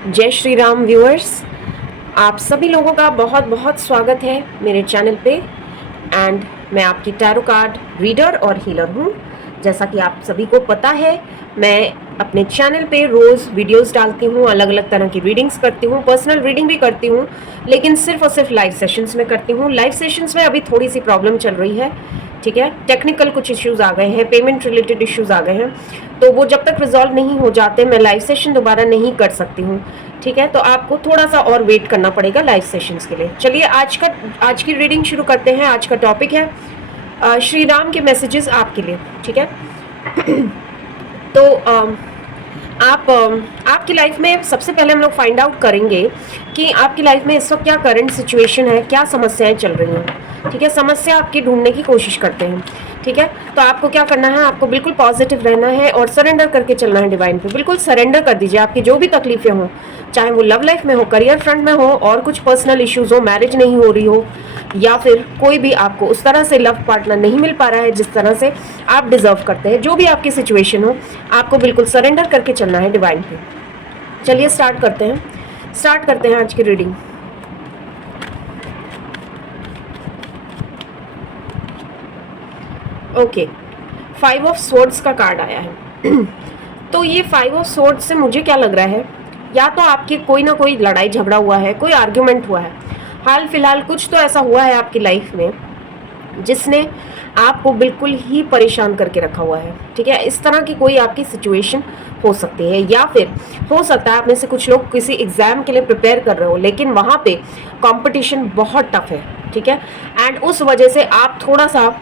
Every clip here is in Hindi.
जय श्री राम व्यूअर्स, आप सभी लोगों का बहुत बहुत स्वागत है मेरे चैनल पे। एंड मैं आपकी टैरो कार्ड रीडर और हीलर हूँ। जैसा कि आप सभी को पता है, मैं अपने चैनल पे रोज़ वीडियोस डालती हूँ, अलग अलग तरह की रीडिंग्स करती हूँ, पर्सनल रीडिंग भी करती हूँ, लेकिन सिर्फ और सिर्फ लाइव सेशंस में करती हूँ। लाइव सेशंस में अभी थोड़ी सी प्रॉब्लम चल रही है, ठीक है, टेक्निकल कुछ इश्यूज़ आ गए हैं, पेमेंट रिलेटेड इश्यूज़ आ गए हैं, तो वो जब तक रिजॉल्व नहीं हो जाते मैं लाइव सेशन दोबारा नहीं कर सकती हूँ, ठीक है। तो आपको थोड़ा सा और वेट करना पड़ेगा लाइव सेशंस के लिए। चलिए आज की रीडिंग शुरू करते हैं। आज का टॉपिक है श्री राम के मैसेजेस आपके लिए, ठीक है। तो आपकी लाइफ में सबसे पहले हम लोग फाइंड आउट करेंगे कि आपकी लाइफ में इस वक्त क्या करंट सिचुएशन है, क्या समस्याएं चल रही हैं, ठीक है। समस्या आपकी ढूंढने की कोशिश करते हैं, ठीक है। तो आपको क्या करना है, आपको बिल्कुल पॉजिटिव रहना है और सरेंडर करके चलना है डिवाइन पे। बिल्कुल सरेंडर कर दीजिए। आपकी जो भी तकलीफें हों, चाहे वो लव लाइफ में हो, करियर फ्रंट में हो, और कुछ पर्सनल इश्यूज हो, मैरिज नहीं हो रही हो, या फिर कोई भी आपको उस तरह से लव पार्टनर नहीं मिल पा रहा है जिस तरह से आप डिजर्व करते हैं, जो भी आपकी सिचुएशन हो, आपको बिल्कुल सरेंडर करके चलना है डिवाइन पे। चलिए स्टार्ट करते हैं आज की रीडिंग। ओके, 5 ऑफ स्वॉर्ड्स का कार्ड आया है। तो ये 5 ऑफ स्वॉर्ड्स से मुझे क्या लग रहा है, या तो आपकी कोई ना कोई लड़ाई झगड़ा हुआ है, कोई आर्ग्यूमेंट हुआ है, हाल फिलहाल कुछ तो ऐसा हुआ है आपकी लाइफ में जिसने आपको बिल्कुल ही परेशान करके रखा हुआ है, ठीक है। इस तरह की कोई आपकी सिचुएशन हो सकती है, या फिर हो सकता है आप में से कुछ लोग किसी एग्जाम के लिए प्रिपेयर कर रहे हो, लेकिन वहाँ पे कंपटीशन बहुत टफ है, ठीक है। एंड उस वजह से आप थोड़ा सा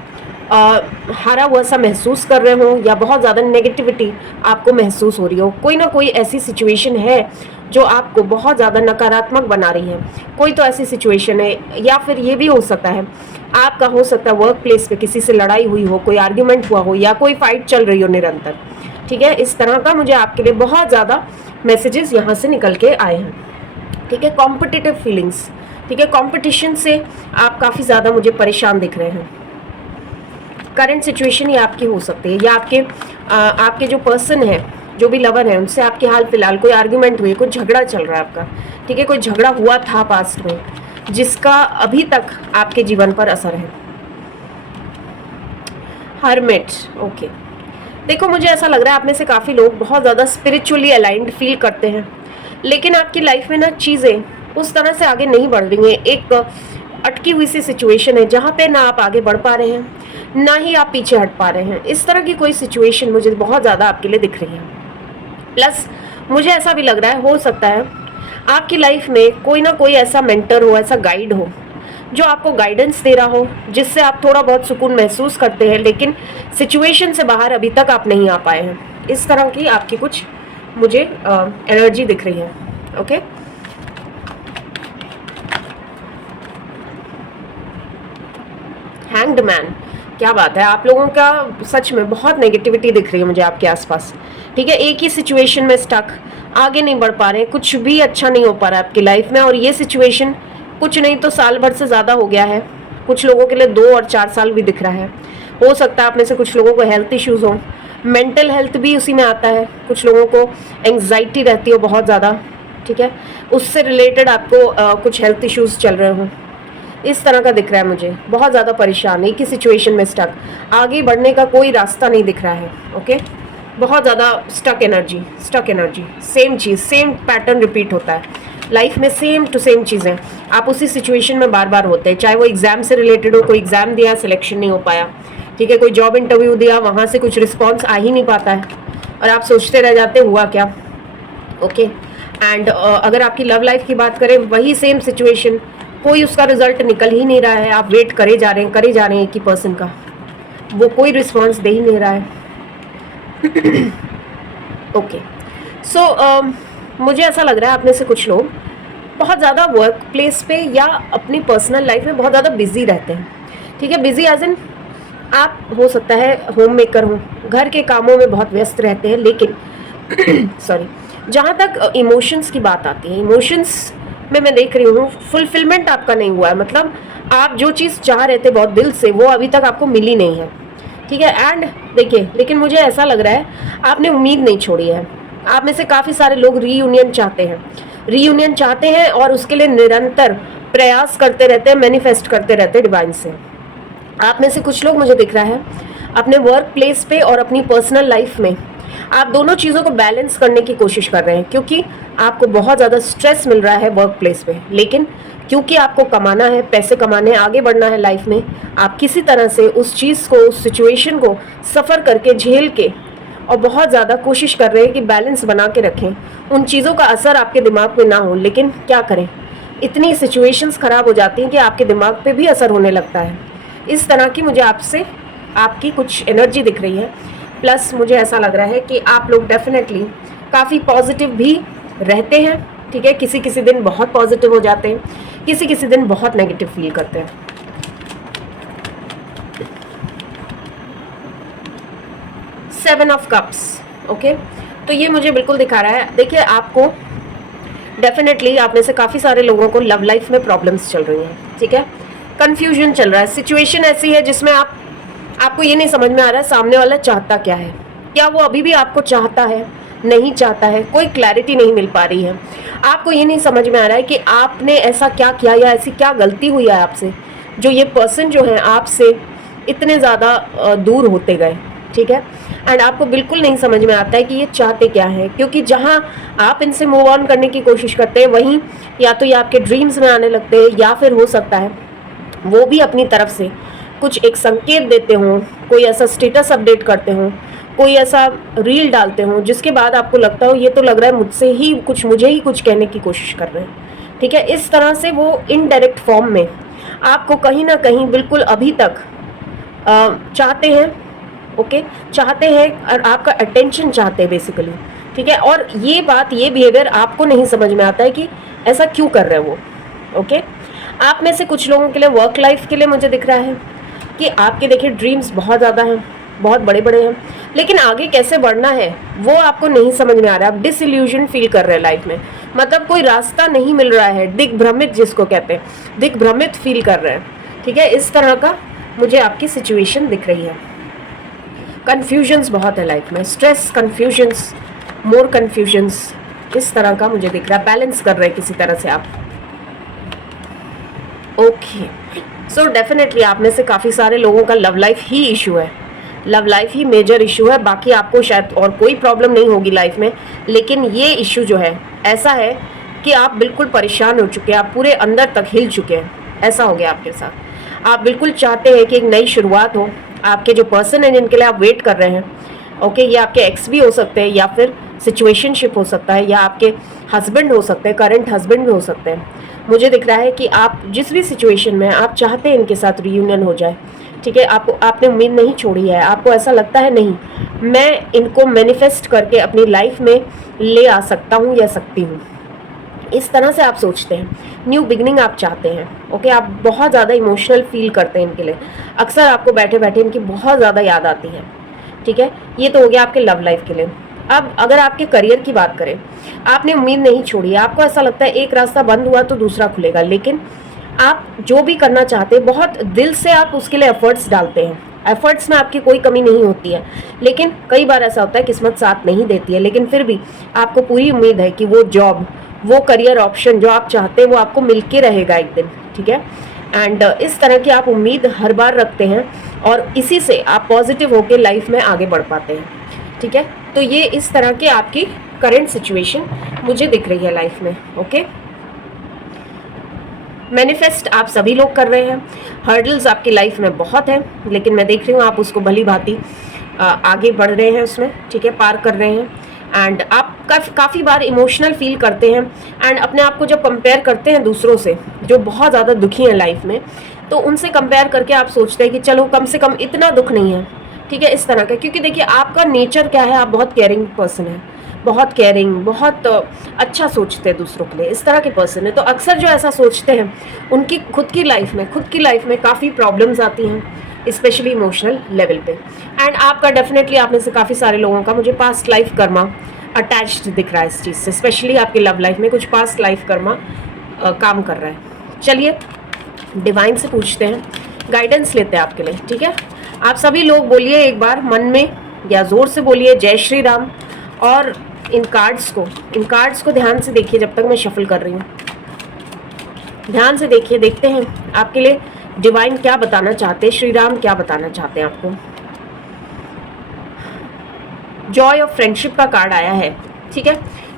हारा हुआ सा महसूस कर रहे हो, या बहुत ज़्यादा नेगेटिविटी आपको महसूस हो रही हो। कोई ना कोई ऐसी सिचुएशन है जो आपको बहुत ज़्यादा नकारात्मक बना रही है। कोई तो ऐसी सिचुएशन है, या फिर ये भी हो सकता है आपका, हो सकता है वर्क प्लेस पे किसी से लड़ाई हुई हो, कोई आर्ग्यूमेंट हुआ हो, या कोई फाइट चल रही हो निरंतर, ठीक है। इस तरह का मुझे आपके लिए बहुत ज़्यादा मैसेजेस यहाँ से निकल के आए हैं, ठीक है। कॉम्पिटिटिव फीलिंग्स, ठीक है, कॉम्पिटिशन से आप काफ़ी ज़्यादा मुझे परेशान दिख रहे हैं। करंट सिचुएशन ही आपकी हो सकती है, या आपके जो पर्सन है, जो भी लवर है, उनसे आपके हाल फिलहाल कोई आर्ग्यूमेंट हुई, कोई झगड़ा चल रहा है आपका, ठीक है। कोई झगड़ा हुआ था पास्ट में जिसका अभी तक आपके जीवन पर असर है। Hermit, okay. देखो, मुझे ऐसा लग रहा है आप में से काफ़ी लोग बहुत ज़्यादा स्पिरिचुअली अलाइंड फील करते हैं, लेकिन आपकी लाइफ में ना चीज़ें उस तरह से आगे नहीं बढ़ रही हैं। एक अटकी हुई सी सिचुएशन है जहाँ पे ना आप आगे बढ़ पा रहे हैं, ना ही आप पीछे हट पा रहे हैं। इस तरह की कोई सिचुएशन मुझे बहुत ज़्यादा आपके लिए दिख रही है। प्लस मुझे ऐसा भी लग रहा है, हो सकता है आपकी लाइफ में कोई ना कोई ऐसा मेंटर हो, ऐसा गाइड हो जो आपको गाइडेंस दे रहा हो, जिससे आप थोड़ा बहुत सुकून महसूस करते हैं, लेकिन सिचुएशन से बाहर अभी तक आप नहीं आ पाए हैं। इस तरह की आपकी कुछ मुझे एनर्जी दिख रही है, ओके। हैंग्ड मैन, क्या बात है, आप लोगों का सच में बहुत नेगेटिविटी दिख रही है मुझे आपके आसपास, ठीक है। एक ही सिचुएशन में स्टक, आगे नहीं बढ़ पा रहे, कुछ भी अच्छा नहीं हो पा रहा है आपकी लाइफ में, और ये सिचुएशन कुछ नहीं तो साल भर से ज़्यादा हो गया है। कुछ लोगों के लिए 2 और 4 साल भी दिख रहा है। हो सकता है आप में से कुछ लोगों को हेल्थ इश्यूज़ हो, मेंटल हेल्थ भी उसी में आता है। कुछ लोगों को एंग्जाइटी रहती हो बहुत ज़्यादा, ठीक है, उससे रिलेटेड आपको कुछ हेल्थ इश्यूज़ चल रहे हों। इस तरह का दिख रहा है मुझे, बहुत ज़्यादा परेशान, एक ही सिचुएशन में स्टक, आगे बढ़ने का कोई रास्ता नहीं दिख रहा है, ओके। बहुत ज़्यादा स्टक एनर्जी, सेम चीज़, सेम पैटर्न रिपीट होता है लाइफ में, सेम टू सेम चीज़ें आप उसी सिचुएशन में बार बार होते हैं। चाहे वो एग्ज़ाम से रिलेटेड हो, कोई एग्ज़ाम दिया, सिलेक्शन नहीं हो पाया, ठीक है, कोई जॉब इंटरव्यू दिया, वहाँ से कुछ रिस्पॉन्स आ ही नहीं पाता है, और आप सोचते रह जाते हुआ क्या, ओके। एंड अगर आपकी लव लाइफ की बात करें, वही सेम सिचुएशन, कोई उसका रिजल्ट निकल ही नहीं रहा है, आप वेट करे जा रहे हैं एक ही पर्सन का, वो कोई रिस्पॉन्स दे ही नहीं रहा है। ओके, सो मुझे ऐसा लग रहा है आप में से कुछ लोग बहुत ज़्यादा वर्क प्लेस पे या अपनी पर्सनल लाइफ में बहुत ज़्यादा बिजी रहते हैं, ठीक है। बिजी एज इन आप हो सकता है होम मेकर हो, घर के कामों में बहुत व्यस्त रहते हैं, लेकिन सॉरी, जहाँ तक इमोशंस की बात आती है, इमोशंस में मैं देख रही हूँ फुलफिलमेंट आपका नहीं हुआ है। मतलब आप जो चीज़ चाह रहे थे बहुत दिल से, वो अभी तक आपको मिली नहीं है, ठीक है। एंड देखिए, लेकिन मुझे ऐसा लग रहा है आपने उम्मीद नहीं छोड़ी है। आप में से काफ़ी सारे लोग रीयूनियन चाहते हैं, रीयूनियन चाहते हैं और उसके लिए निरंतर प्रयास करते रहते हैं, मैनिफेस्ट करते रहते हैं डिवाइन से। आप में से कुछ लोग मुझे दिख रहा है अपने वर्क प्लेस पे और अपनी पर्सनल लाइफ में आप दोनों चीज़ों को बैलेंस करने की कोशिश कर रहे हैं, क्योंकि आपको बहुत ज़्यादा स्ट्रेस मिल रहा है वर्क प्लेस पे, लेकिन क्योंकि आपको कमाना है, पैसे कमाने, आगे बढ़ना है लाइफ में, आप किसी तरह से उस चीज़ को, उस सिचुएशन को सफ़र करके, झेल के और बहुत ज़्यादा कोशिश कर रहे हैं कि बैलेंस बना के रखें, उन चीज़ों का असर आपके दिमाग पे ना हो। लेकिन क्या करें, इतनी सिचुएशंस ख़राब हो जाती हैं कि आपके दिमाग पे भी असर होने लगता है। इस तरह की मुझे आपसे आपकी कुछ एनर्जी दिख रही है। प्लस मुझे ऐसा लग रहा है कि आप लोग डेफिनेटली काफ़ी पॉजिटिव भी रहते हैं, ठीक है। किसी किसी दिन बहुत पॉजिटिव हो जाते हैं, किसी किसी दिन बहुत नेगेटिव फील करते हैं। Seven of cups, okay. तो ये मुझे बिल्कुल दिखा रहा है, देखिए आपको डेफिनेटली आप में से काफ़ी सारे लोगों को लव लाइफ में प्रॉब्लम्स चल रही हैं, ठीक है। कंफ्यूजन चल रहा है, सिचुएशन ऐसी है जिसमें आपको ये नहीं समझ में आ रहा है सामने वाला चाहता क्या है, क्या वो अभी भी आपको चाहता है, नहीं चाहता है, कोई क्लैरिटी नहीं मिल पा रही है। आपको ये नहीं समझ में आ रहा है कि आपने ऐसा क्या किया या ऐसी क्या गलती हुई है आपसे, जो ये पर्सन जो है आपसे इतने ज़्यादा दूर होते गए, ठीक है। एंड आपको बिल्कुल नहीं समझ में आता है कि ये चाहते क्या है, क्योंकि जहाँ आप इनसे मूव ऑन करने की कोशिश करते हैं, वहीं या तो ये आपके ड्रीम्स में आने लगते हैं, या फिर हो सकता है वो भी अपनी तरफ से कुछ एक संकेत देते हों, कोई ऐसा स्टेटस अपडेट करते हों, कोई ऐसा रील डालते हों जिसके बाद आपको लगता हो ये तो लग रहा है मुझे ही कुछ कहने की कोशिश कर रहे हैं, ठीक है। इस तरह से वो इनडायरेक्ट फॉर्म में आपको कहीं ना कहीं बिल्कुल अभी तक चाहते हैं, ओके, चाहते हैं और आपका अटेंशन चाहते हैं बेसिकली, ठीक है। और ये बात, ये बिहेवियर आपको नहीं समझ में आता है कि ऐसा क्यों कर रहे हैं वो, ओके। आप में से कुछ लोगों के लिए वर्क लाइफ के लिए मुझे दिख रहा है कि आपके देखिए ड्रीम्स बहुत ज़्यादा हैं, बहुत बड़े बड़े हैं, लेकिन आगे कैसे बढ़ना है वो आपको नहीं समझ में आ रहा है। आप डिसइल्यूजन फील कर रहे हैं लाइफ में, मतलब कोई रास्ता नहीं मिल रहा है, दिग्भ्रमित जिसको कहते हैं, दिग्भ्रमित फील कर रहे हैं, ठीक है। इस तरह का मुझे आपकी सिचुएशन दिख रही है। कन्फ्यूजन्स बहुत है लाइफ में, स्ट्रेस, कन्फ्यूजन्स, मोर कन्फ्यूजन्स, इस तरह का मुझे दिख रहा है। बैलेंस कर रहे हैं किसी तरह से आप, ओके। सो डेफिनेटली आप में से काफ़ी सारे लोगों का लव लाइफ ही इशू है, लव लाइफ ही मेजर इशू है। बाकी आपको शायद और कोई प्रॉब्लम नहीं होगी लाइफ में, लेकिन ये इशू जो है ऐसा है कि आप बिल्कुल परेशान हो चुके हैं, आप पूरे अंदर तक हिल चुके हैं, ऐसा हो गया आपके साथ। आप बिल्कुल चाहते हैं कि एक नई शुरुआत हो। आपके जो पर्सन है जिनके लिए आप वेट कर रहे हैं, ओके, ये आपके एक्स भी हो सकते हैं, या फिर सिचुएशनशिप हो सकता है, या आपके हस्बैंड हो सकते हैं, करंट हस्बैंड भी हो सकते हैं। मुझे दिख रहा है कि आप जिस भी सिचुएशन में आप चाहते हैं इनके साथ रीयूनियन हो जाए, ठीक है। आपने उम्मीद नहीं छोड़ी है, आपको ऐसा लगता है नहीं, मैं इनको मैनिफेस्ट करके अपनी लाइफ में ले आ सकता हूँ या सकती हूँ, इस तरह से आप सोचते हैं। न्यू बिगनिंग आप चाहते हैं, ओके। आप बहुत ज़्यादा इमोशनल फील करते हैं इनके लिए, अक्सर आपको बैठे बैठे इनकी बहुत ज़्यादा याद आती है, ठीक है। ये तो हो गया आपके लव लाइफ के लिए। अब अगर आपके करियर की बात करें, आपने उम्मीद नहीं छोड़ी, आपको ऐसा लगता है एक रास्ता बंद हुआ तो दूसरा खुलेगा, लेकिन आप जो भी करना चाहते हैं बहुत दिल से आप उसके लिए एफर्ट्स डालते हैं, एफर्ट्स में आपकी कोई कमी नहीं होती है, लेकिन कई बार ऐसा होता है किस्मत साथ नहीं देती है, लेकिन फिर भी आपको पूरी उम्मीद है कि वो जॉब, वो करियर ऑप्शन जो आप चाहते हैं वो आपको मिल के रहेगा एक दिन, ठीक है। एंड इस तरह की आप उम्मीद हर बार रखते हैं और इसी से आप पॉजिटिव होकर लाइफ में आगे बढ़ पाते हैं, ठीक है। तो ये इस तरह की आपकी करंट सिचुएशन मुझे दिख रही है लाइफ में, ओके। मैनिफेस्ट आप सभी लोग कर रहे हैं, हर्डल्स आपकी लाइफ में बहुत है, लेकिन मैं देख रही हूँ आप उसको भली भांति आगे बढ़ रहे हैं उसमें, ठीक है, पार कर रहे हैं। एंड आप काफ़ी बार इमोशनल फील करते हैं, एंड अपने आप को जब कंपेयर करते हैं दूसरों से जो बहुत ज़्यादा दुखी हैं लाइफ में, तो उनसे कंपेयर करके आप सोचते हैं कि चलो कम से कम इतना दुख नहीं है, ठीक है, इस तरह का। क्योंकि देखिए आपका नेचर क्या है, आप बहुत केयरिंग पर्सन है, बहुत केयरिंग, बहुत अच्छा सोचते हैं दूसरों के लिए, इस तरह के पर्सन है। तो अक्सर जो ऐसा सोचते हैं उनकी खुद की लाइफ में काफ़ी प्रॉब्लम्स आती हैं, स्पेशली इमोशनल लेवल पे। एंड आपका डेफिनेटली आप में से काफ़ी सारे लोगों का मुझे पास्ट लाइफ कर्मा अटैच्ड दिख रहा है इस चीज़ से, स्पेशली आपकी लव लाइफ में कुछ पास्ट लाइफ कर्मा काम कर रहा है। चलिए डिवाइन से पूछते हैं, गाइडेंस लेते हैं आपके लिए, ठीक है। आप सभी लोग बोलिए एक बार मन में या ज़ोर से बोलिए जय श्री राम, और इन कार्ड्स को ध्यान से देखिए जब तक मैं शफल कर रही हूँ। ध्यान से देखिए, देखते हैं आपके लिए डिवाइन क्या बताना चाहते हैं, श्री राम क्या बताना चाहते हैं आपको। जॉय ऑफ फ्रेंडशिप का कार्ड आया है, ठीक है।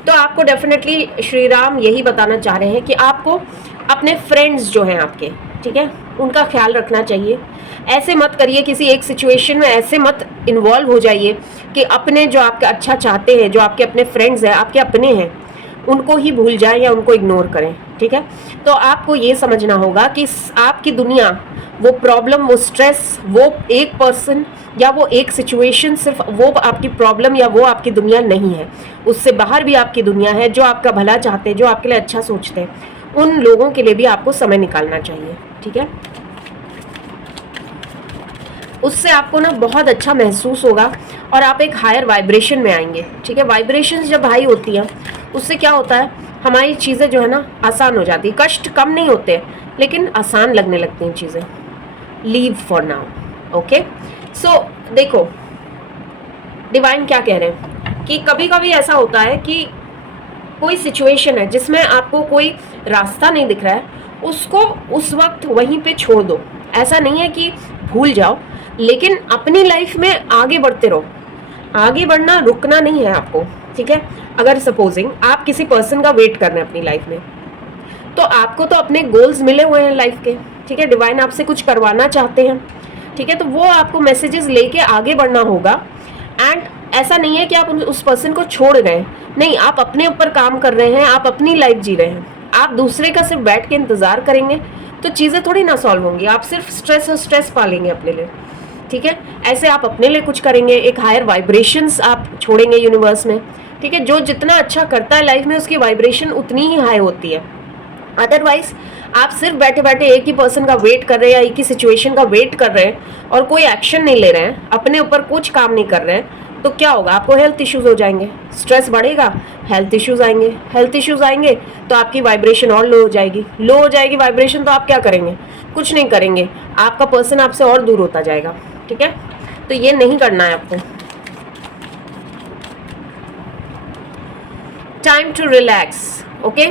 तो आपको डेफिनेटली श्री राम यही बताना चाह रहे हैं कि आपको अपने फ्रेंड्स जो हैं आपके, ठीक है, उनका ख्याल रखना चाहिए। ऐसे मत करिए किसी एक सिचुएशन में, ऐसे मत इन्वॉल्व हो जाइए कि अपने जो आपके अच्छा चाहते हैं, जो आपके अपने फ्रेंड्स हैं, आपके अपने हैं, उनको ही भूल जाएं या उनको इग्नोर करें, ठीक है। तो आपको ये समझना होगा कि आपकी दुनिया, वो प्रॉब्लम, वो स्ट्रेस, वो एक पर्सन या वो एक सिचुएशन सिर्फ वो आपकी प्रॉब्लम या वो आपकी दुनिया नहीं है। उससे बाहर भी आपकी दुनिया है, जो आपका भला चाहते हैं, जो आपके लिए अच्छा सोचते हैं, उन लोगों के लिए भी आपको समय निकालना चाहिए, ठीक है। उससे आपको ना बहुत अच्छा महसूस होगा और आप एक हायर वाइब्रेशन में आएंगे, ठीक है। वाइब्रेशंस जब हाई होती हैं उससे क्या होता है, हमारी चीज़ें जो है ना आसान हो जाती है, कष्ट कम नहीं होते लेकिन आसान लगने लगती हैं चीज़ें। Leave for now, okay. So देखो डिवाइन क्या कह रहे हैं कि कभी कभी ऐसा होता है कि कोई सिचुएशन है जिसमें आपको कोई रास्ता नहीं दिख रहा है, उसको उस वक्त वहीं पे छोड़ दो। ऐसा नहीं है कि भूल जाओ, लेकिन अपनी लाइफ में आगे बढ़ते रहो। आगे बढ़ना, रुकना नहीं है आपको, ठीक है। अगर सपोजिंग आप किसी पर्सन का वेट कर रहे हैं अपनी लाइफ में, तो आपको तो अपने गोल्स मिले हुए हैं लाइफ के, ठीक है। डिवाइन आपसे कुछ करवाना चाहते हैं, ठीक है। तो वो आपको मैसेजेस लेके आगे बढ़ना होगा। एंड ऐसा नहीं है कि आप उस पर्सन को छोड़ गए, नहीं, आप अपने ऊपर काम कर रहे हैं, आप अपनी लाइफ जी रहे हैं। आप दूसरे का सिर्फ बैठ के इंतजार करेंगे तो चीज़ें थोड़ी ना सॉल्व होंगी, आप सिर्फ स्ट्रेस और स्ट्रेस पालेंगे अपने लिए, ठीक है। ऐसे आप अपने लिए कुछ करेंगे, एक हायर वाइब्रेशंस आप छोड़ेंगे यूनिवर्स में, ठीक है। जो जितना अच्छा करता है लाइफ में उसकी वाइब्रेशन उतनी ही हाई होती है। अदरवाइज आप सिर्फ बैठे बैठे एक ही पर्सन का वेट कर रहे हैं या एक ही सिचुएशन का वेट कर रहे हैं और कोई एक्शन नहीं ले रहे हैं, अपने ऊपर कुछ काम नहीं कर रहे हैं, तो क्या होगा, आपको हेल्थ इश्यूज हो जाएंगे, स्ट्रेस बढ़ेगा, हेल्थ इश्यूज आएंगे। हेल्थ इश्यूज आएंगे तो आपकी वाइब्रेशन और लो हो जाएगी, लो हो जाएगी वाइब्रेशन, तो आप क्या करेंगे, कुछ नहीं करेंगे, आपका पर्सन आपसे और दूर होता जाएगा, ठीक है। तो ये नहीं करना है आपको। Time to relax, okay.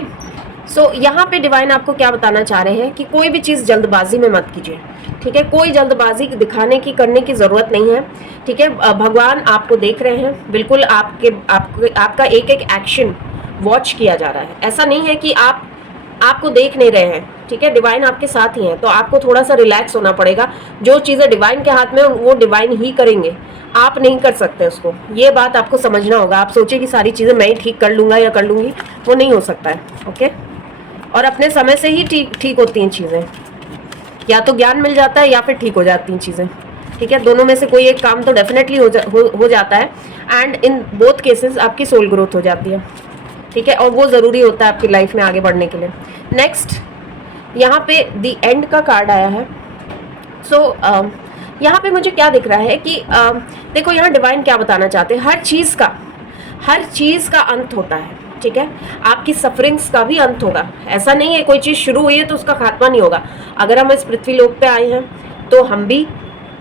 So यहाँ पे डिवाइन आपको क्या बताना चाह रहे हैं कि कोई भी चीज़ जल्दबाजी में मत कीजिए, ठीक है। कोई जल्दबाजी दिखाने की, करने की ज़रूरत नहीं है, ठीक है। भगवान आपको देख रहे हैं, बिल्कुल आपका एक एक एक्शन वॉच किया जा रहा है। ऐसा नहीं है कि आपको देख नहीं रहे हैं, ठीक है। डिवाइन आपके साथ ही हैं, तो आपको थोड़ा सा रिलैक्स होना पड़ेगा। जो चीज़ें डिवाइन के हाथ में वो डिवाइन ही करेंगे, आप नहीं कर सकते उसको। ये बात आपको समझना होगा। आप सोचिए कि सारी चीज़ें मैं ही ठीक कर लूँगा या कर लूँगी, वो नहीं हो सकता है, ओके। और अपने समय से ही ठीक होती हैं चीज़ें, या तो ज्ञान मिल जाता है या फिर ठीक हो जाती हैं चीज़ें, ठीक है। दोनों में से कोई एक काम तो डेफिनेटली हो जाता है। एंड इन बोथ केसेस आपकी सोल ग्रोथ हो जाती है, ठीक है। और वो ज़रूरी होता है आपकी लाइफ में आगे बढ़ने के लिए। नेक्स्ट यहाँ पे द एंड का कार्ड आया है। सो यहाँ पे मुझे क्या दिख रहा है कि देखो यहाँ डिवाइन क्या बताना चाहते हैं, हर चीज़ का अंत होता है, ठीक है। आपकी सफरिंग्स का भी अंत होगा। ऐसा नहीं है कोई चीज़ शुरू हुई है तो उसका खात्मा नहीं होगा। अगर हम इस पृथ्वी लोक पे आए हैं तो हम भी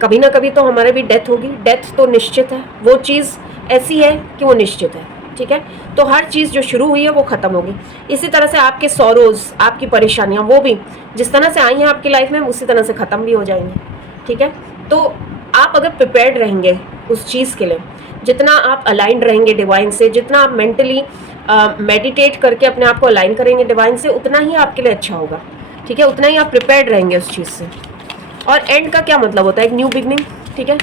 कभी ना कभी तो हमारे भी डेथ होगी। डेथ तो निश्चित है, वो चीज़ ऐसी है कि वो निश्चित है, ठीक है। तो हर चीज़ जो शुरू हुई है वो ख़त्म होगी। इसी तरह से आपके सॉरोज, आपकी परेशानियाँ, वो भी जिस तरह से आई हैं आपकी लाइफ में उसी तरह से ख़त्म भी हो जाएंगी, ठीक है। तो आप अगर प्रिपेयर्ड रहेंगे उस चीज़ के लिए, जितना आप अलाइंड रहेंगे डिवाइन से, जितना आप मेंटली मेडिटेट करके अपने आप को अलाइन करेंगे डिवाइन से, उतना ही आपके लिए अच्छा होगा, ठीक है। उतना ही आप प्रिपेयर्ड रहेंगे उस चीज़ से। और एंड का क्या मतलब होता है, एक न्यू बिगनिंग, ठीक है।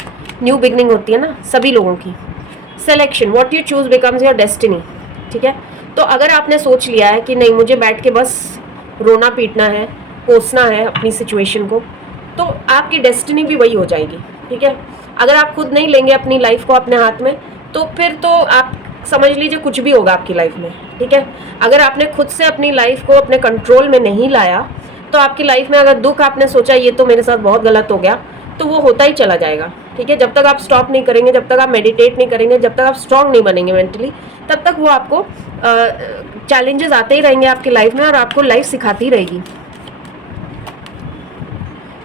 न्यू बिगनिंग होती है ना सभी लोगों की। Selection, what you choose becomes your destiny, ठीक है। तो अगर आपने सोच लिया है कि नहीं मुझे बैठ के बस रोना पीटना है, कोसना है अपनी सिचुएशन को, तो आपकी डेस्टिनी भी वही हो जाएगी, ठीक है। अगर आप खुद नहीं लेंगे अपनी लाइफ को अपने हाथ में, तो फिर तो आप समझ लीजिए कुछ भी होगा आपकी लाइफ में, ठीक है। अगर आपने खुद से अपनी लाइफ को अपने कंट्रोल में नहीं लाया, तो आपकी लाइफ में अगर दुख आपने सोचा ये तो मेरे साथ बहुत गलत हो गया, तो वो होता ही चला जाएगा, ठीक है। जब तक आप स्टॉप नहीं करेंगे, जब तक आप मेडिटेट नहीं करेंगे, जब तक आप स्ट्रांग नहीं बनेंगे मेंटली, तब तक वो आपको चैलेंजेस आते ही रहेंगे आपकी लाइफ में और आपको लाइफ सिखाती रहेगी।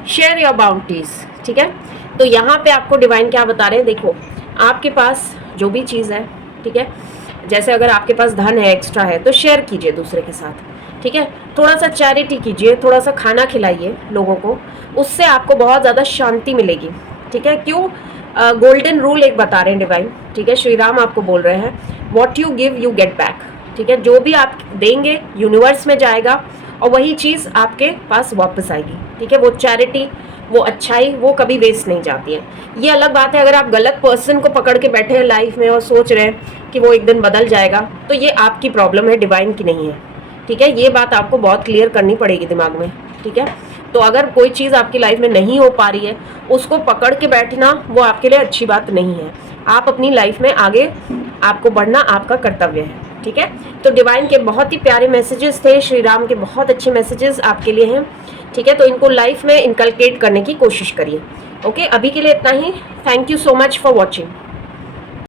शेयर योर बाउंड्रीज, ठीक है। तो यहाँ पे आपको डिवाइन क्या बता रहे हैं, देखो आपके पास जो भी चीज़ है, ठीक है, जैसे अगर आपके पास धन है, एक्स्ट्रा है, तो शेयर कीजिए दूसरे के साथ, ठीक है। थोड़ा सा चैरिटी कीजिए, थोड़ा सा खाना खिलाइए लोगों को, उससे आपको बहुत ज़्यादा शांति मिलेगी, ठीक है। क्यों? गोल्डन रूल एक बता रहे हैं डिवाइन, ठीक है। श्री राम आपको बोल रहे हैं, what you give you get back, ठीक है। जो भी आप देंगे यूनिवर्स में जाएगा और वही चीज़ आपके पास वापस आएगी, ठीक है। वो चैरिटी, वो अच्छाई, वो कभी वेस्ट नहीं जाती है। ये अलग बात है अगर आप गलत पर्सन को पकड़ के बैठे हैं लाइफ में और सोच रहे हैं कि वो एक दिन बदल जाएगा, तो ये आपकी प्रॉब्लम है, डिवाइन की नहीं है, ठीक है। ये बात आपको बहुत क्लियर करनी पड़ेगी दिमाग में, ठीक है। तो अगर कोई चीज़ आपकी लाइफ में नहीं हो पा रही है, उसको पकड़ के बैठना वो आपके लिए अच्छी बात नहीं है। आप अपनी लाइफ में आगे, आपको बढ़ना आपका कर्तव्य है, ठीक है। तो डिवाइन के बहुत ही प्यारे मैसेजेस थे, श्री राम के बहुत अच्छे मैसेजेस आपके लिए हैं, ठीक है। तो इनको लाइफ में इनकलकेट करने की कोशिश करिए। ओके, अभी के लिए इतना ही। Thank you so much for watching.